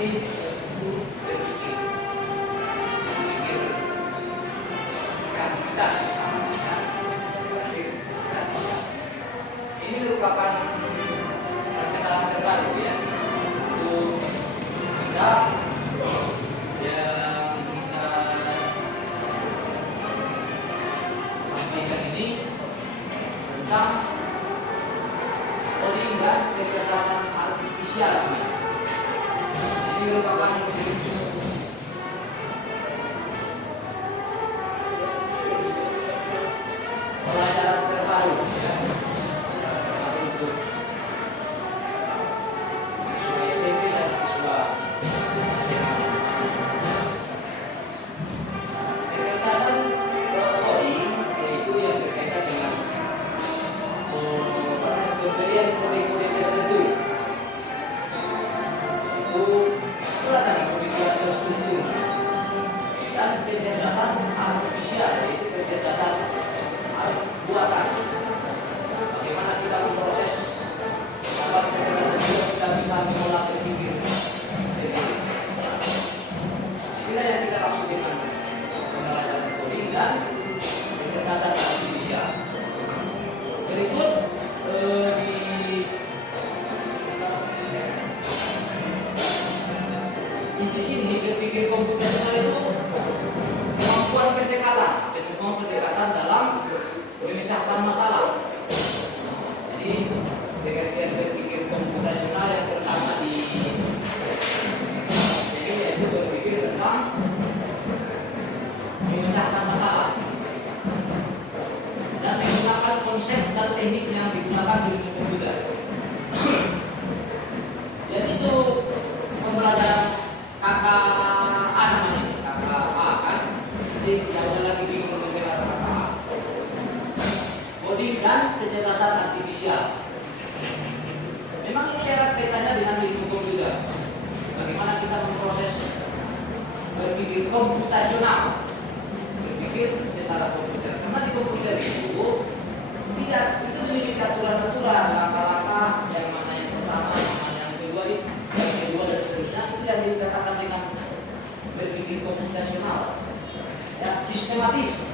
ini berpikir kreativitas. Ini merupakan perkenalan terbaru ya untuk kita yang kita sampaikan ini tentang coding dan kecerdasan artifisial ini. Ini merupakan pelajaran terbaru ya. Untuk siswa SMP dan siswa SMA. Kecerdasan coding yaitu yang berkaitan dengan pemberian kode-kode tertentu. Itu itulah tadi kode-kode terstruktur. Dan kecerdasan artifisial yaitu kecerdasan buatan. Bagaimana kita memproses dapat kecerdasan kita bisa mengolah berpikir. Inilah yang kita maksud dengan pembelajaran coding dan kecerdasan artifisial. Berikut di sini berpikir komputasional itu kemampuan pendekatan dalam memecahkan masalah. Jadi pengertian berpikir komputasional yang pertama yaitu berpikir tentang memecahkan masalah dan menggunakan konsep dan teknik yang digunakan di komputer. Jadi itu pembelajaran KKA namanya, KKA kan. Jadi jangan lagi bingung mengenai KKA. Coding dan kecerdasan artifisial. Memang ini erat kaitannya dengan ilmu komputer. Bagaimana kita memproses berpikir komputasional, berpikir secara komputer. Karena di komputer itu tidak itu memiliki aturan-aturan, langkah-langkah yang mana yang pertama, yang mana yang kedua, dan seterusnya. Itu yang dikatakan dengan berpikir komputasional, ya, sistematis.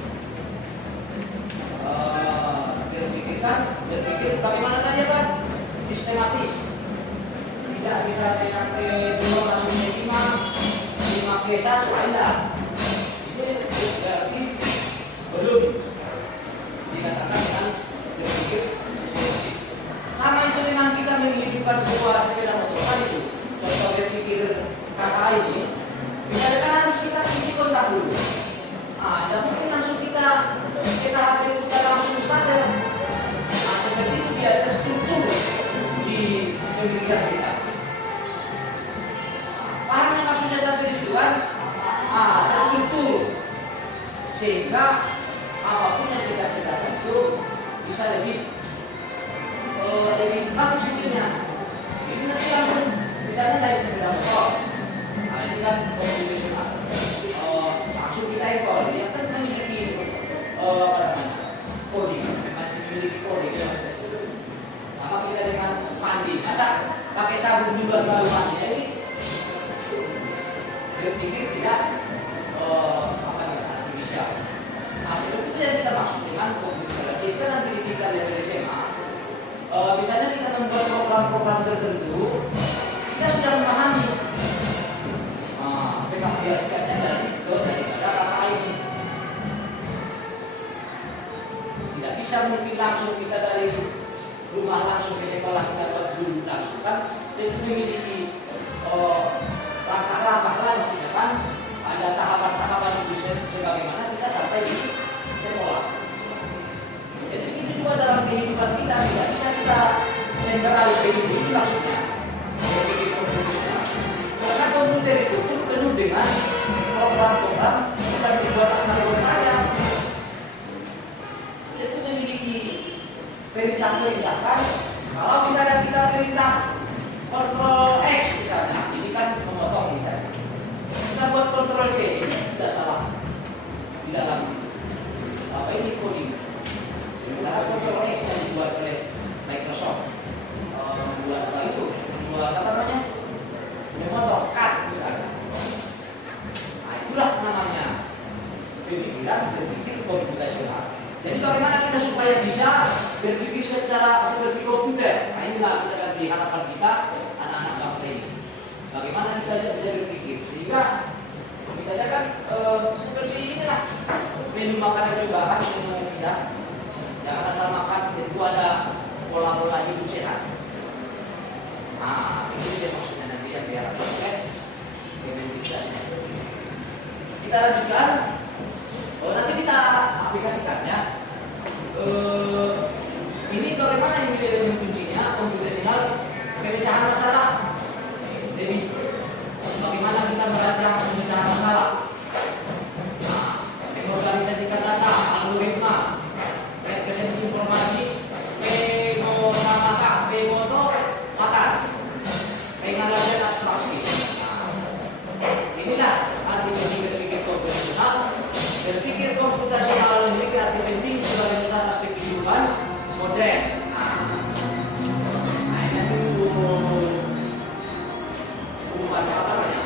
Berpikir bagaimana tadi ya kan? Sistematis. Tidak bisa dengan T2 langsung T5 T1, tidak. Itu berarti belum dikatakan dengan berpikir sistematis. Sama itu dengan kita menghidupkan sebuah sepeda motor kan itu. Contoh berpikir KKA ini, misalnya kan harus kita isi kontak dulu. Tidak mungkin langsung kita HP kita langsung sadar. Seperti itu biar terstruktur di pemikiran kita. Karena maksudnya satu istilah, terstruktur sehingga apapun yang kita kerjakan itu bisa lebih bagus hasilnya. Ini nanti langsung misalnya dari sepeda motor. Ini kan komputasional. Langsung kita ekor, dia kan memiliki coding, memiliki coding ya. Sama kita dengan mandi, masa pakai sabun juga baru mandi? Jadi berpikir tidak artifisial. Seperti itu yang kita maksud dengan komputerisasi. Kita nanti ketika dari SMA, misalnya kita membuat program-program tertentu, kita sudah memahami mengaplikasikannya daripada kata ini. Tidak bisa mungkin langsung kita dari rumah langsung ke sekolah kita buat dulu langsung kan. Itu memiliki langkah-langkah tidak kan? Ada tahapan-tahapan itu sebagaimana kita sampai di sekolah. Jadi itu juga dalam kehidupan kita tidak bisa kita sembari kehidupan itu maksudnya. Karena komputer itu pun penuh dengan program-program bukan dibuat asal buat saya. Itu memiliki perintah-perintah kan. Kalau misalnya kita perintah Ctrl X misalnya, ini kan memotong misalnya. Kita buat Ctrl C, ini sudah salah di dalam apa ini coding. Karena Ctrl X yang dibuat oleh Microsoft buat apa itu? Buat apa namanya? Memotong cut pemikiran berpikir komputasional. Jadi bagaimana kita supaya bisa berpikir seperti komputer? Nah inilah kita ganti harapan kita anak-anak bangsa ini. Bagaimana kita bisa berpikir sehingga misalnya kan seperti inilah menu makanan juga kan menu kita. Jangan asal makan, tentu ada pola-pola hidup sehat. Nah ini dia maksudnya nanti yang diharapkan oleh Kemendikbudristek. Kita lanjutkan. Nanti kita aplikasikannya. Ini bagaimana yang menjadi elemen kuncinya komputasional pemecahan masalah. Jadi bagaimana kita merancang pemecahan masalah. Nah, mengorganisasikan data, algoritma, representasi informasi, pemoto makan, penganalisis abstraksi. Nah, inilah arti berpikir komputasional. Berpikir komputasional ini arti penting sebagai salah aspek kehidupan modern. Nah ini dulu apa namanya?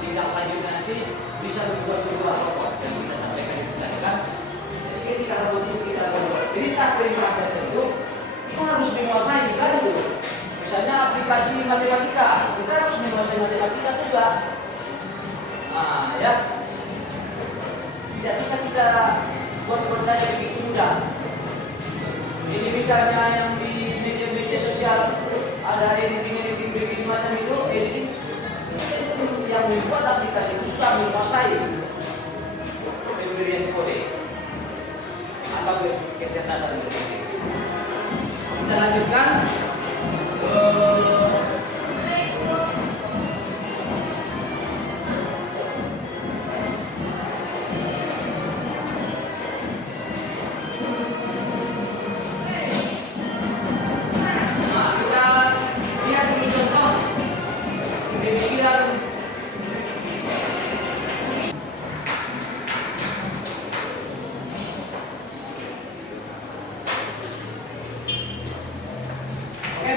Tindak lanjut nanti bisa membuat sebuah robot dan kita sampaikan itu tadi kan. Jadi ketika robot itu kita buat cerita perintah tertentu, kita harus menguasai kan dulu. Misalnya aplikasi matematika, kita harus menguasai matematika juga. Nah ya. Tidak bisa kita buat saja begitu mudah. Ini misalnya yang di media sosial ada editing begini macam itu, editing yang membuat aplikasi itu sudah menguasai pemberian kode atau kecerdasan berpikir. Kita lanjutkan.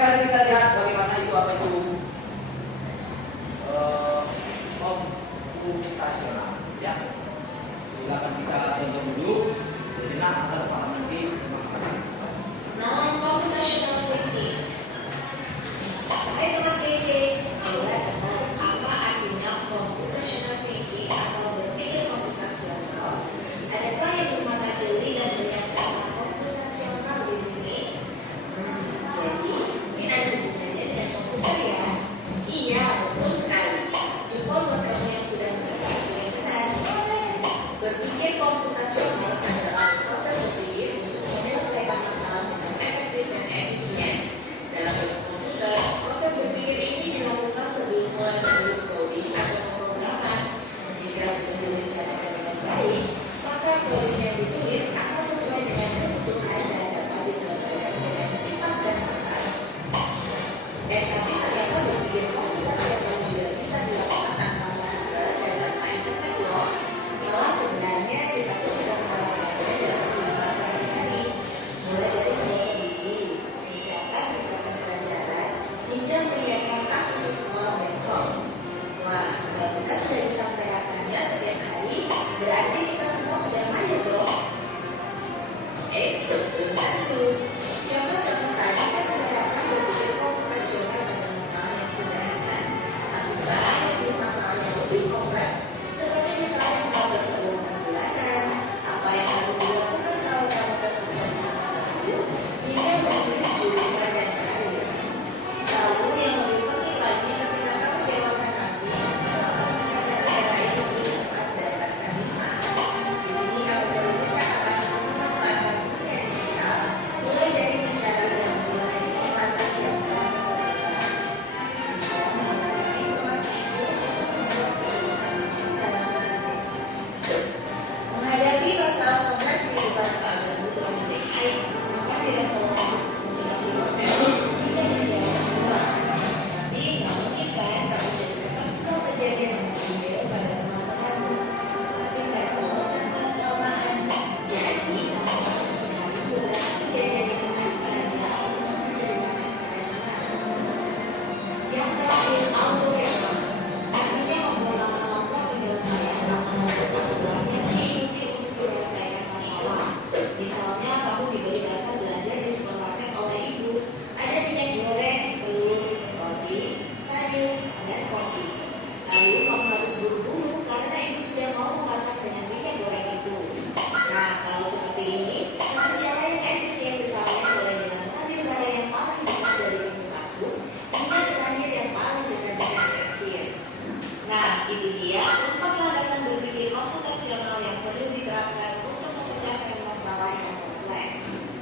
Mari kita lihat bagaimana itu apa itu komputasional. Ya, silakan kita tonton dulu. Enak agar paham nanti. Non-computational thinking. Hai teman TC, coba dengar apa artinya computational thinking atau berpikir komputasional. Adakah yang bermata jeli dan melihat kata komputasional di sini? Jadi ada hubungannya dengan komputer ya? Iya, betul sekali. Jempol buat kamu yang sudah berpikir dengan benar. Berpikir komputasional adalah proses berpikir untuk menyelesaikan masalah dengan efektif dan efisien. Dalam komputer, proses berpikir ini dilakukan sebelum mulai menulis coding atau pemrograman. Jika sudah direncanakan dengan baik, maka coding yang ditulis akan sesuai dengan kebutuhan dan dapat diselesaikan dengan cepat dan tepat. Tapi ternyata berpikir komputasional juga bisa dilakukan tanpa komputer dan tanpa internet loh. Malah sebenarnya kita pun sudah melakukannya dalam kehidupan sehari-hari, mulai dari sebuah gigi, mencatat tugasan pelajaran, hingga melihat kertas untuk sekolah besok. Wah, kalau kita sudah bisa melakukannya setiap hari, berarti kita semua sudah mahir loh. Sebelum tentu, contoh-contoh tadi kan menerapkan berpikir komputasional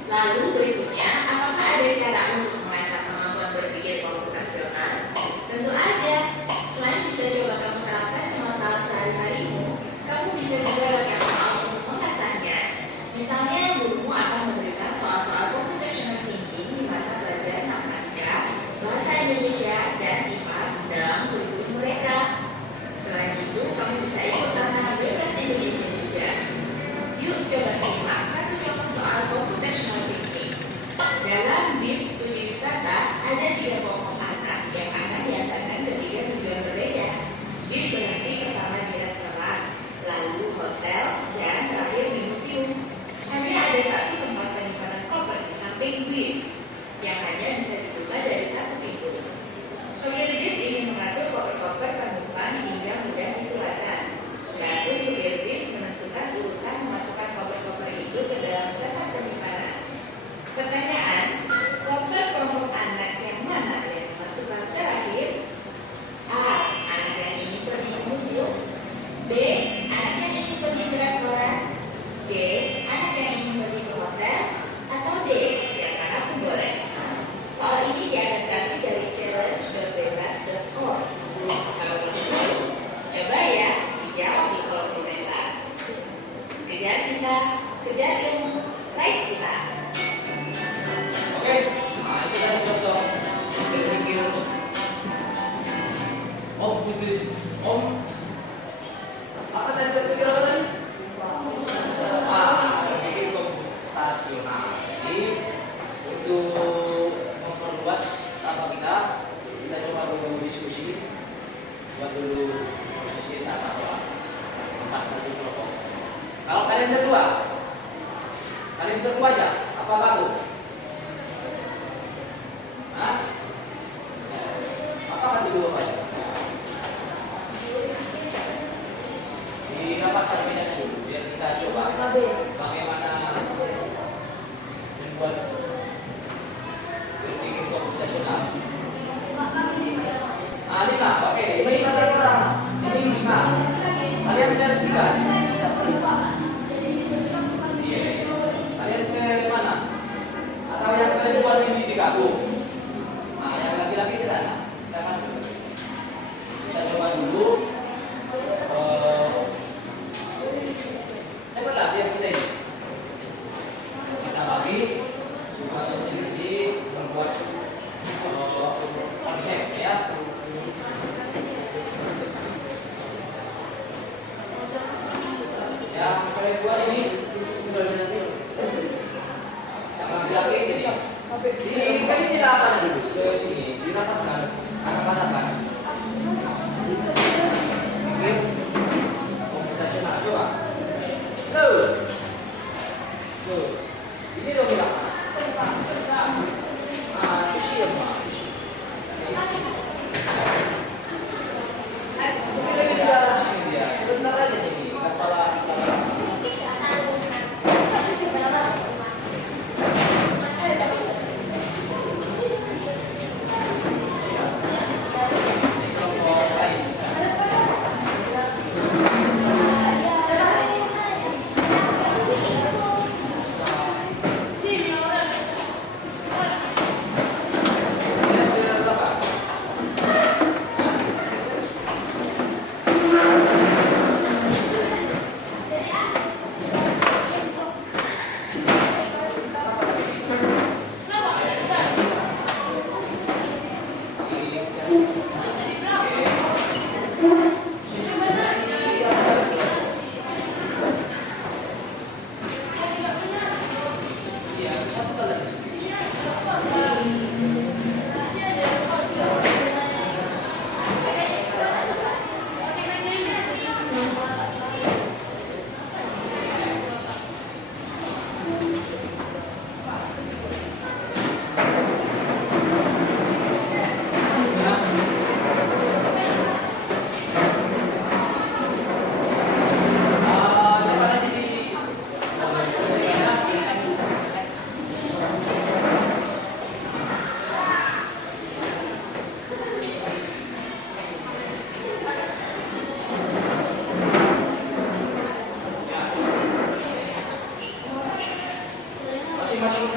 Lalu berikutnya, apakah ada cara untuk mengasah kemampuan berpikir komputasional? Tentu ada. Selain bisa coba kamu terapkan ke masalah sehari-harimu, kamu bisa juga latihan soal untuk mengasahnya. Misalnya, gurumu akan memberikan soal-soal computational thinking di mata pelajaran matematika, bahasa Indonesia, dan IPAS dalam kurikulum mereka. Selain itu, kamu bisa ikut tantangan bebas Indonesia juga. Yuk coba simak satu contoh soal computational thinking. Dalam bis studi wisata, ada 3 kelompok anak yang akan diantarkan ke 3 tujuan berbeda. Bis berhenti pertama di restoran, lalu hotel, dan terakhir di museum. Hanya ada satu tempat penyimpanan koper di samping bis, yang hanya bisa dibuka dari satu pintu. Sopir bis ingin mengatur koper-koper penumpang hingga mudah dikeluarkan. Lalu supir bis menentukan urutan memasukkan koper-koper itu ke dalam kotak penyimpanan. Pertanyaan, koper kelompok anak yang mana yang dimasukkan terakhir? A. Anak yang ingin pergi ke museum. B. Anak yang ingin pergi ke restoran. C. Anak yang ingin pergi ke hotel. Atau D. Yang mana pun boleh. Soal ini diadaptasi dari challenge.bebas.org. Kalau kamu tahu, coba ya dijawab di kolom komentar. Kejar cita, kejar ilmu, raih cita. Oke, nah itu tadi contoh berpikir Om apa tadi berpikir apa tadi? Berpikir komputasional. Jadi untuk memperluas apa kita coba dulu diskusi, buat dulu posisi atau tempat satu kelompok. Kalau kalian berdua aja, apa kamu? Hah? Apa kan dulu Pak? Didapatkan bedanya dulu, biar kita coba bagaimana membuat berpikir komputasional. 5, oke, ini 5 dari orang, ini 5. Kalian bertiga. Iya. Kalian ke mana? Atau yang kedua ini digabung? Nah, yang laki-laki ke sana. Kita coba dulu. Coba lah biar kita ini. Kita bagi proses ini membuat konsep ya. Yang kedua ini sudah nanti. Yang laki-laki ini dikasih tidak apa dulu ke sini, dirapatkan, anak-anak. Oke, komputasional coba. Tuh, ini dong bilang. Itu sih ya, Pak. Sebentar aja nih, kepala.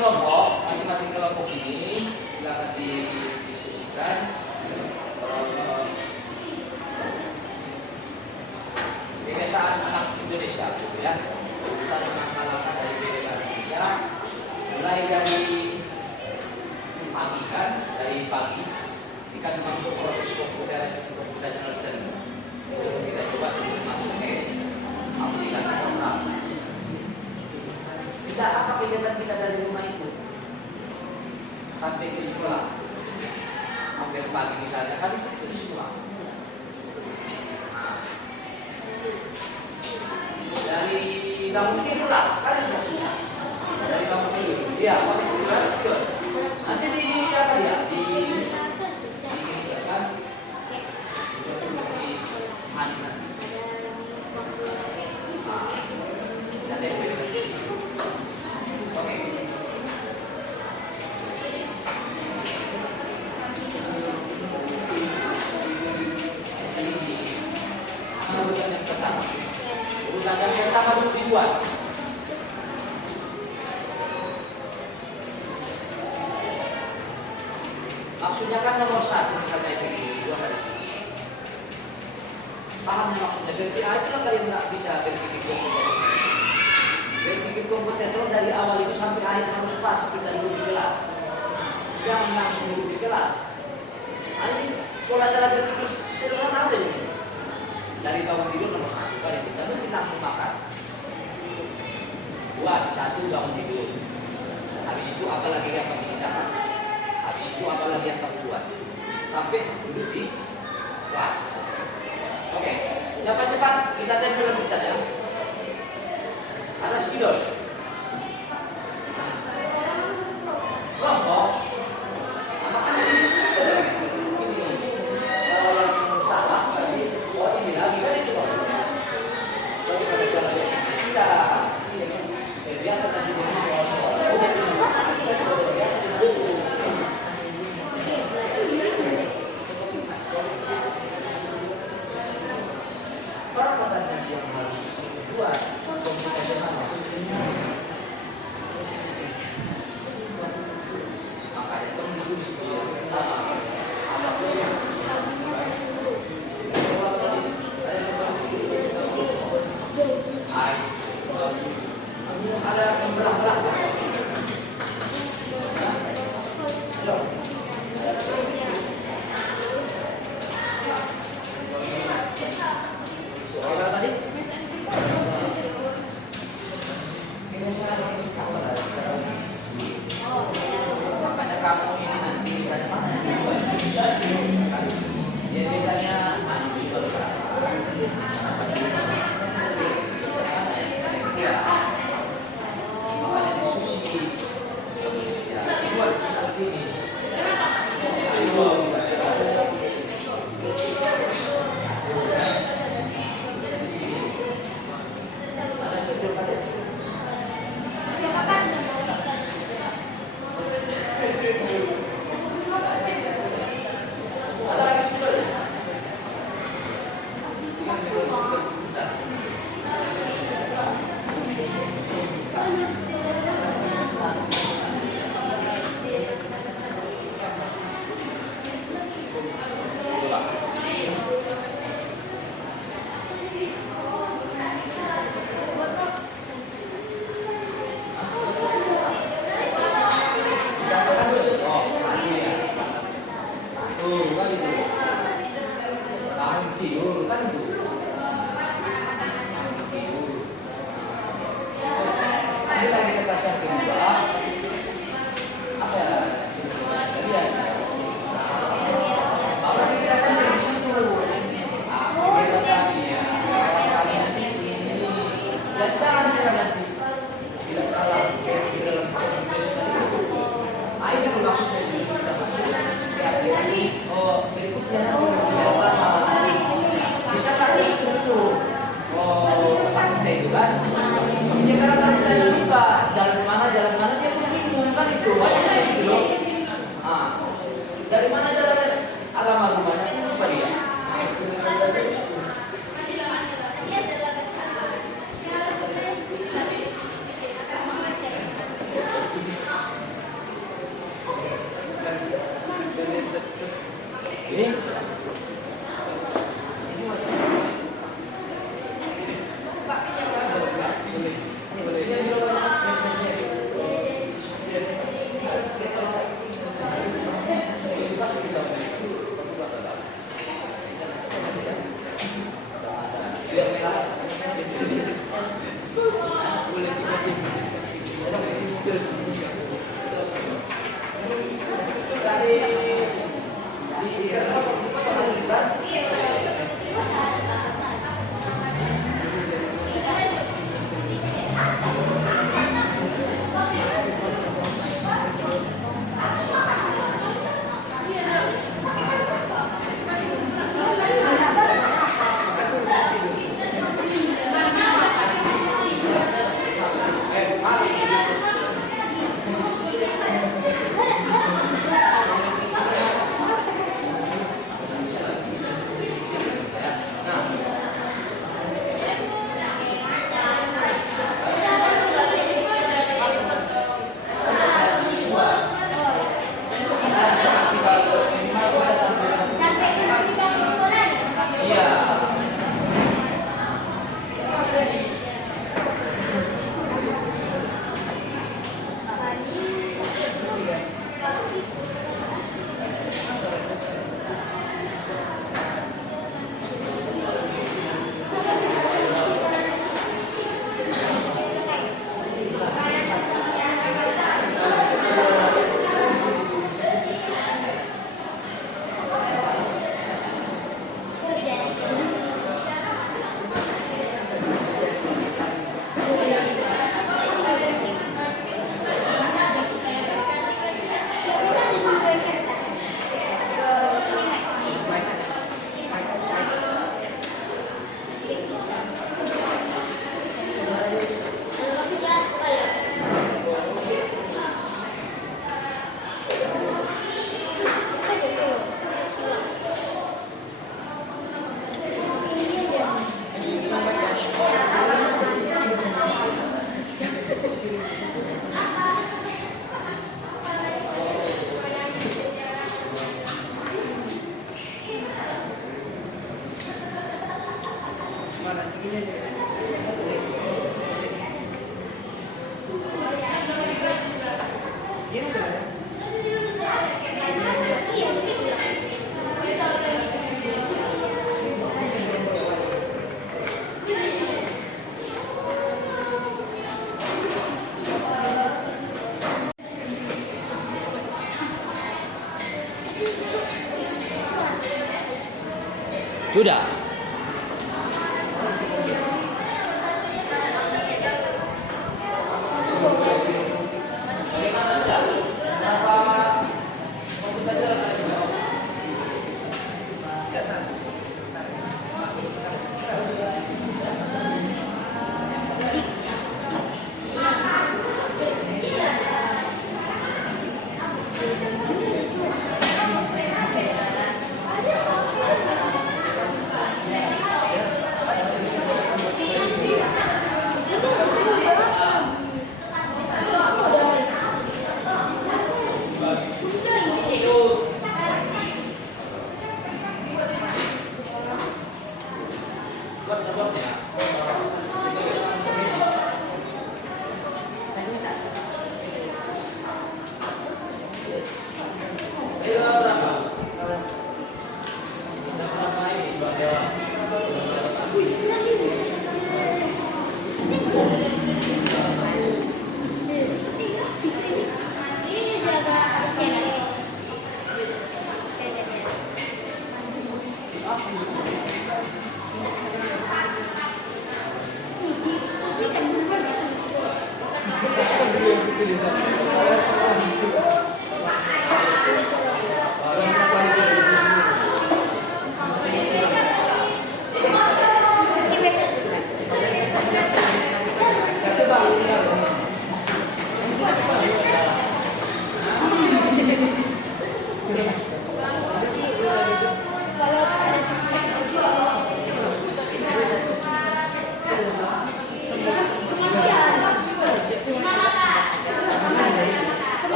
masing-masing kelompok ini silakan didiskusikan. Kebiasaan anak Indonesia, gitu ya. Kita mengenalkan dari kebiasaan Indonesia, mulai dari pagi kan, dari pagi ini kan memang untuk proses komputasional dan kita coba sebelum masuk ke aplikasi program. Tidak apa kegiatan kita dari rumah itu sampai ke sekolah, ambil pagi misalnya kan itu di sekolah. Dari bangun tidur lah, kan itu maksudnya. Dari bangun tidur, ya pakai skill. Nanti di apa dia? Di kan? Seperti mandi nanti. Nanti yang beda. Oke. Jadi urutan yang pertama. Urutan yang pertama dulu dibuat. Maksudnya kan nomor 1 misalnya PPI 2 dari sini. Pahamnya maksudnya PPI itu lah kalian nggak bisa berpikir komputasional. Berpikir komputasional dari awal itu sampai akhir harus pas kita duduk di kelas. Jangan langsung duduk di kelas. Nah, ini pola cara berpikir sederhana aja ini. Dari bangun tidur nomor 1 kali kita mungkin langsung makan. Buat 1 bangun tidur. Habis itu apa lagi yang kamu kerjakan? Habis itu apa lagi yang kamu buat? Sampai duduk di kelas. Oke, cepat-cepat kita tempel lagi saja. Ada spidol. Kelompok. Makanya diskusi dari ini. Kalau yang salah tadi, ini lagi kan itu maksudnya. Jadi pada jalan yang tidak. Biasa tadi dengan soal-soal. Kita sudah biasa dengan itu. Perkataan yang harus dibuat komputasional makanya penghubung ada membelah-belah soalnya tadi makanya kamu ini nanti misalnya mana ya biasanya mandi makanya diskusi ya buat seperti ini ada sebelum ada ada lagi sebelumnya Ini sudah.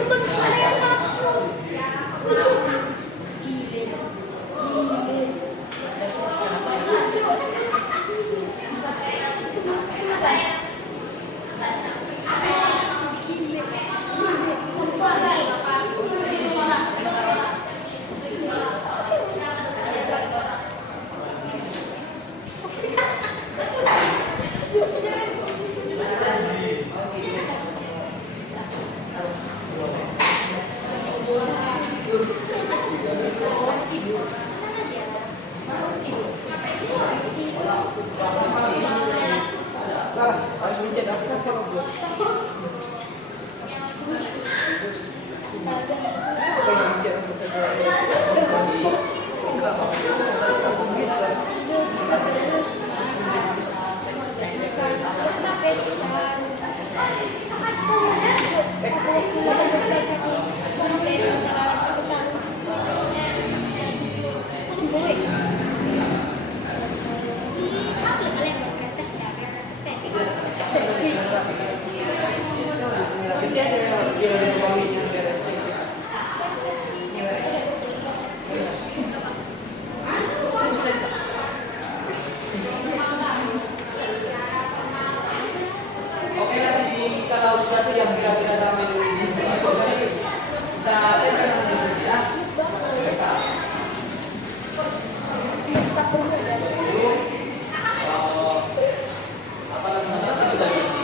Bukan suara yang sangat smooth. Lucu. Gile. Gile. Oke, nanti kalau sudah siap kira-kira sampai di kita akan bersedia. Mereka. Apa namanya? Tadi bagian di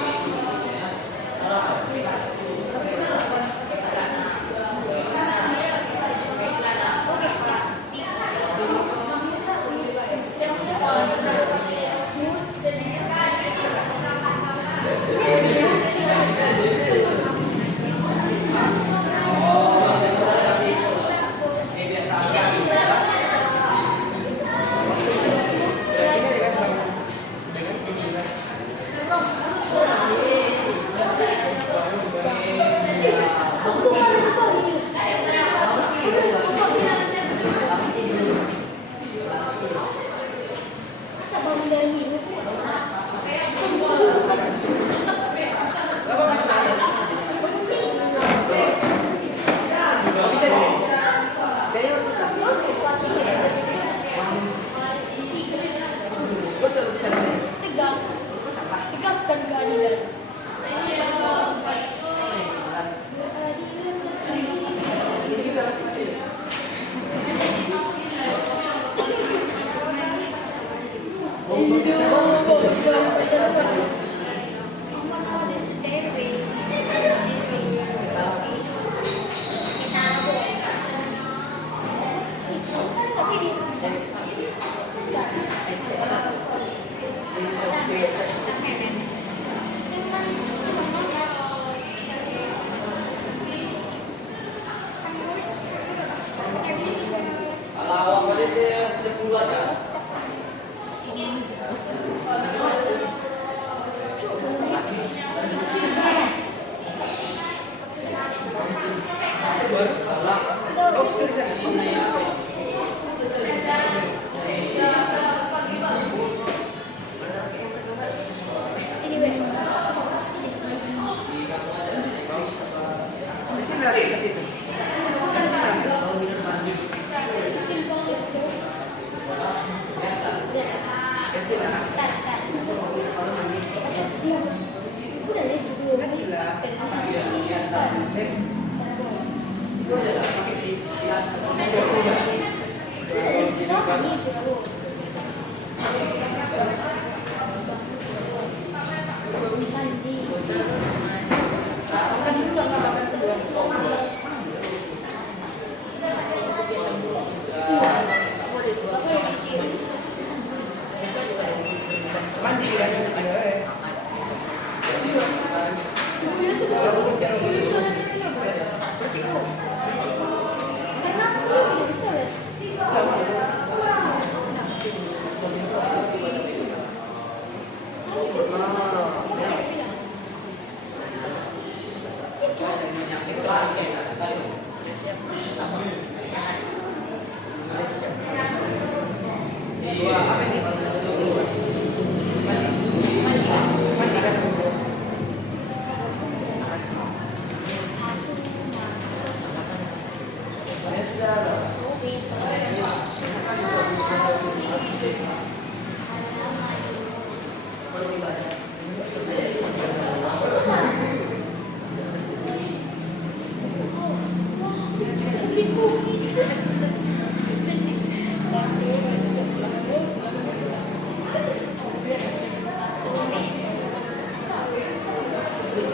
Masa bangun dari hidup? Tegakkan keadilan. kalau awak pada 10 aja.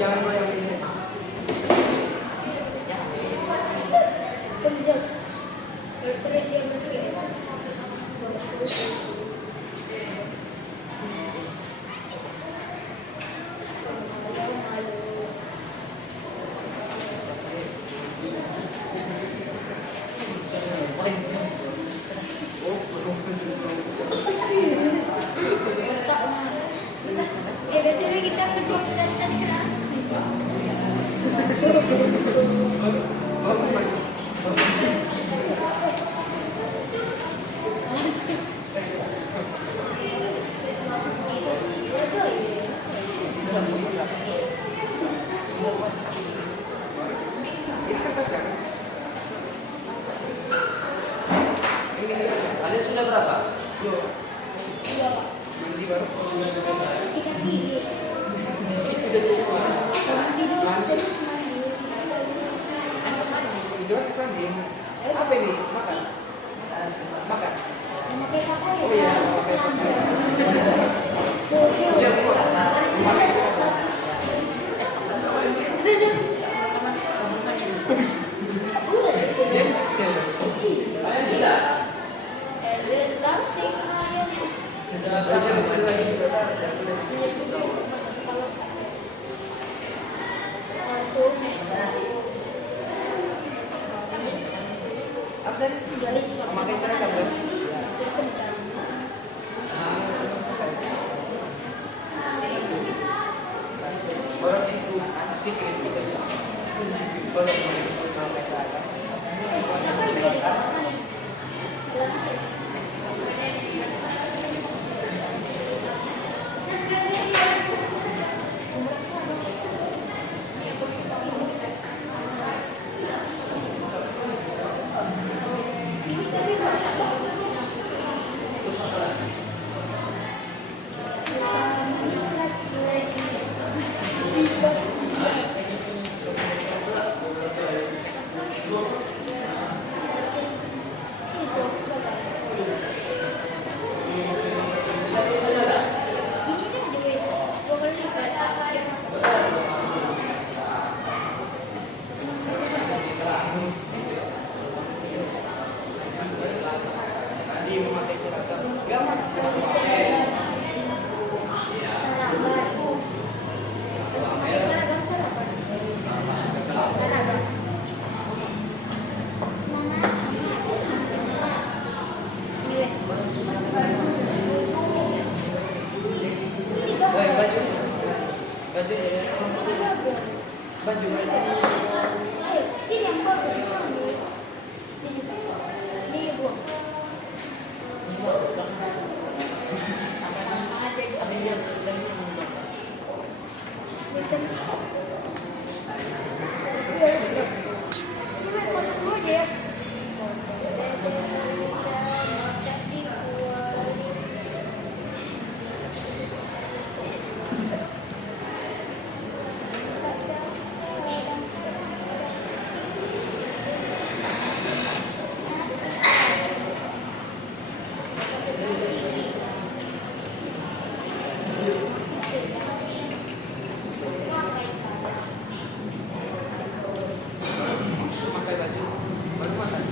jangan goyang ini. Kejap. Berterik dia berdiri. BTW kita ke Jobs dari tadi kenapa? Ini kertas ya kan? Kalian sudah berapa? Iya, Mandi baru. sikat gigi. Di situ udah semua. Tidur terus mandi. Itu kan mandi. Apa ini? Makan. Makan. Pakai apa ya? Oh iya, pakai Iya, bisa sesat. Kalian sudah? Starting aja. Sudah lagi. Langsung. Apa tadi? Memakai seragam kan? Orang itu secret kita. Kalau memakai seragam. Tadi memakai seragam. Gampang. Woi, baju. Baju ya. Baju. Pakai baju. Baru makan.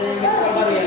yang virtual baru ya.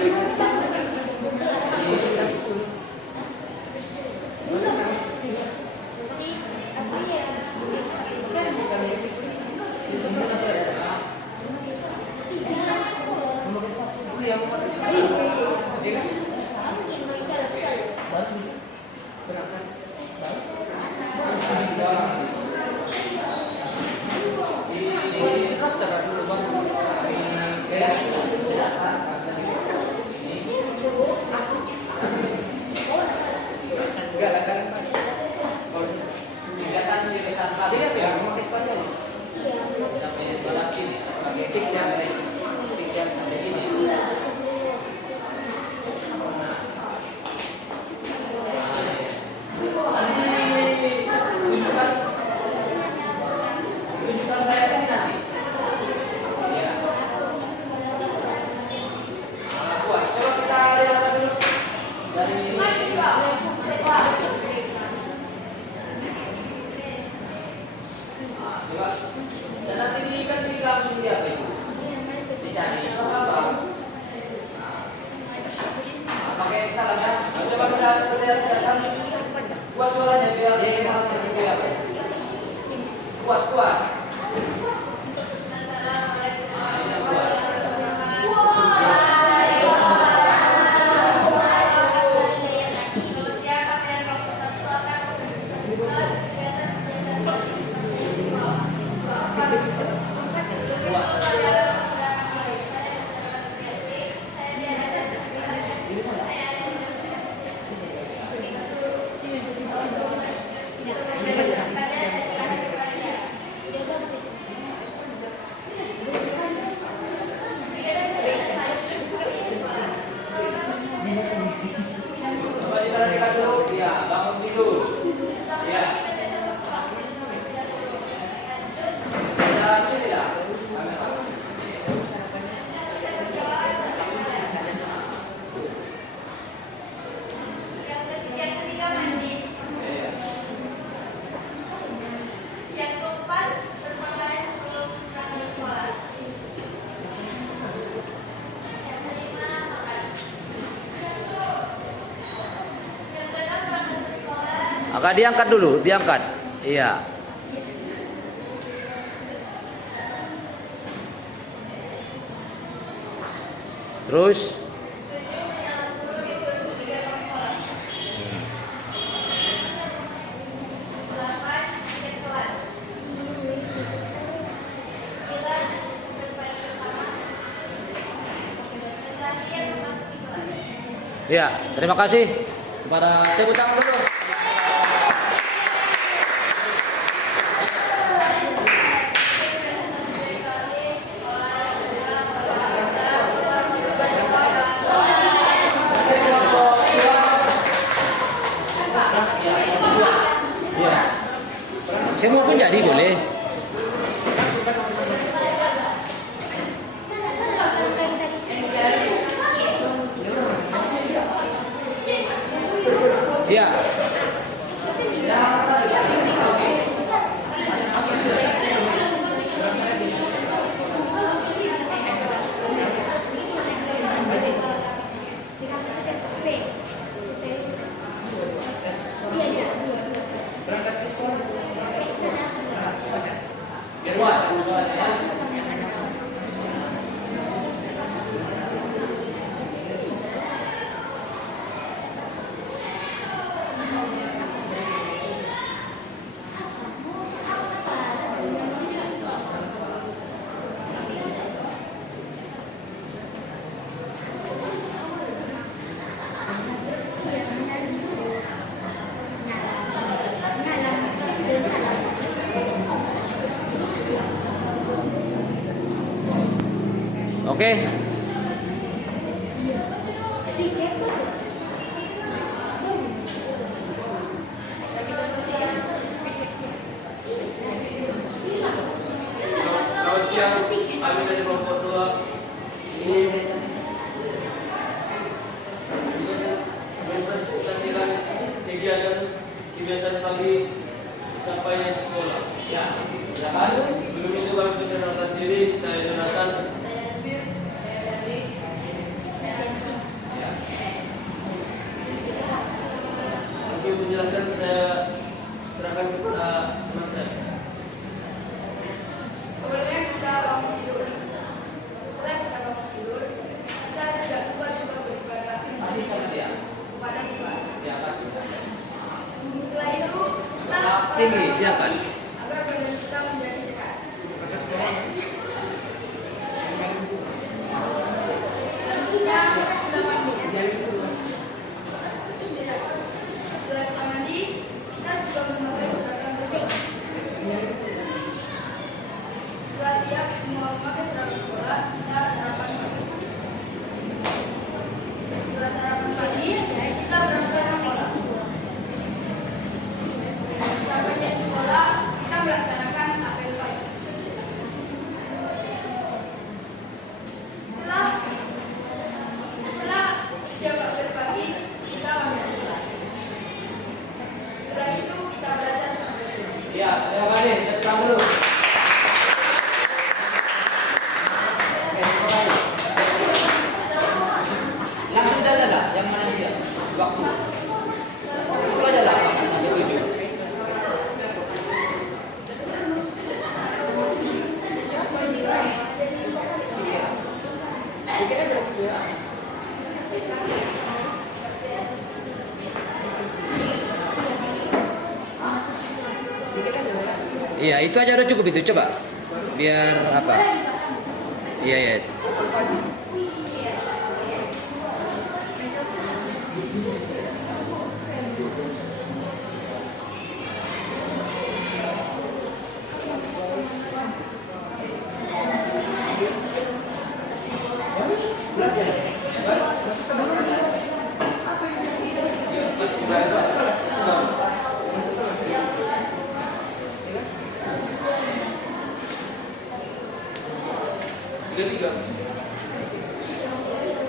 Dan nanti kan langsung dia apa itu? Dicari apa? Pakai salam ya. Coba kita datang buat suaranya biar dia paham seperti apa. Kuat. Coba diperhatikan dulu, ya bangun tidur, ya. Dalam sini dah. Maka diangkat dulu, diangkat. Iya. Terus ya, terima kasih kepada tepuk tangan dulu. Semua pun jadi boleh. Iya. Berangkat ke sekolah. Oke. Selamat siang, kami dari kelompok 2. Ini presentasikan kegiatan kebiasaan pagi sampai di sekolah. Ya, silakan. Sebelum itu kami perkenalkan diri, saya Jonathan. tinggi, biarkan. agar badan kita menjadi sehat. Dan kita mandi. Setelah kita mandi, kita juga memakai seragam sekolah. Setelah siap semua memakai seragam sekolah, kita sarapan pagi. Setelah sarapan pagi, kita berangkat sekolah. Sampainya di sekolah, kita melaksanakan apel pagi. Setelah siap apel pagi, kita masuk kelas. Setelah itu kita belajar sampai pulang. Iya, terima kasih. Kita pulang dulu. Oke, mulai. Langsung saja dah, yang mana siap? Waktu. Itu aja lah, sampai 7. Dikit aja waktu ya. Dikit aja ya. Iya, itu aja udah cukup itu. Coba. Biar apa? Iya, iya.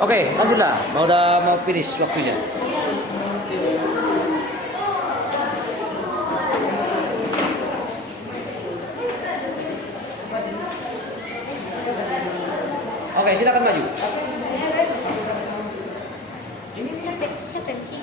Oke, lanjutlah. Mau finish waktunya. Oke, silakan maju. Siapa yang sih?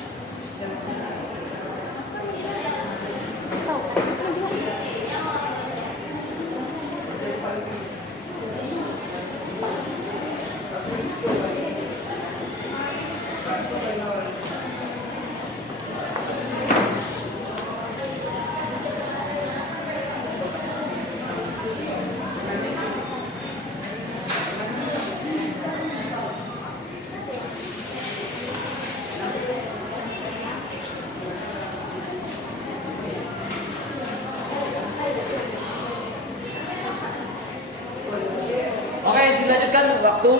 Oke, dilanjutkan waktu.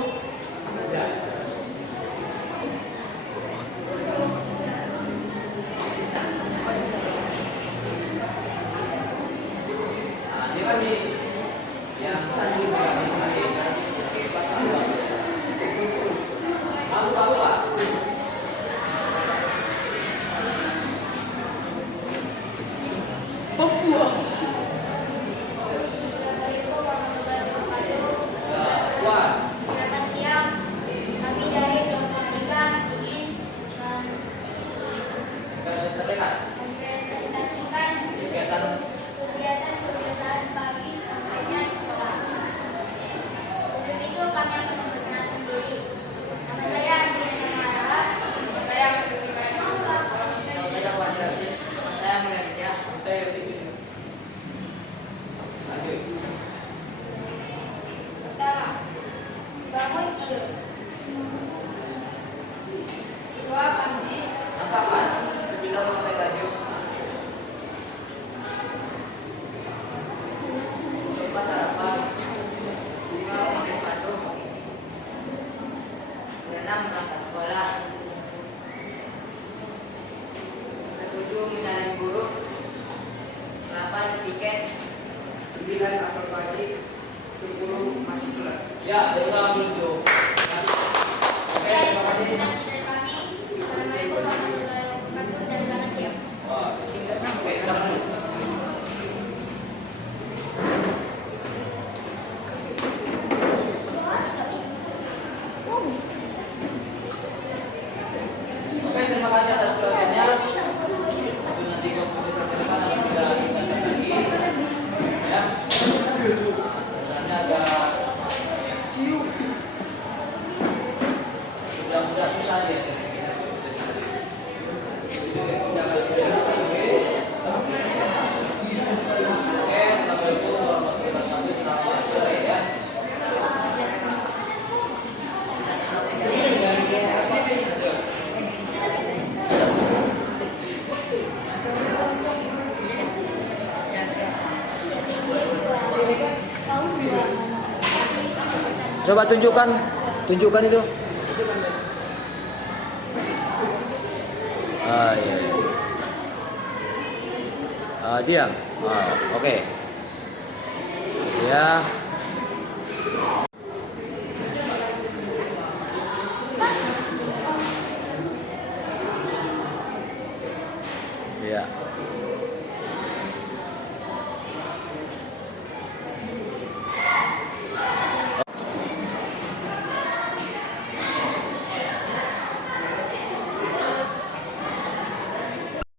Nah, ini kan yang tadi tahu Pak. Selamat siang. Kami dari kelompok 3 ingin mempresentasikan kegiatan kebiasaan pagi sampainya sekolah. Sebelum itu kami akan memperkenalkan diri. Nama saya Andrea Mara. Saya mulai aja. Pertama, bangun tidur. Dua mandi. Masakan. Ketiga memakai baju. Keempat sarapan. Lima memakai sepatu. Keenam berangkat sekolah. Ketujuh menyalin guru. 8 tiket. 9 apel pagi, 10 masuk kelas. Ya, dari tangan dulu. Oke, terima kasih. Presentasi dari kami. Assalamualaikum warahmatullahi wabarakatuh dan selamat siang. Oke, silakan dulu. Oke, terima kasih atas perhatiannya. Itu nanti komputer terdepan nanti kita tingkatkan lagi. Ya. Sebenarnya agak sudah susah ya. Jangan Coba tunjukkan itu. Iya. Diam. Oke. Ya. Ya.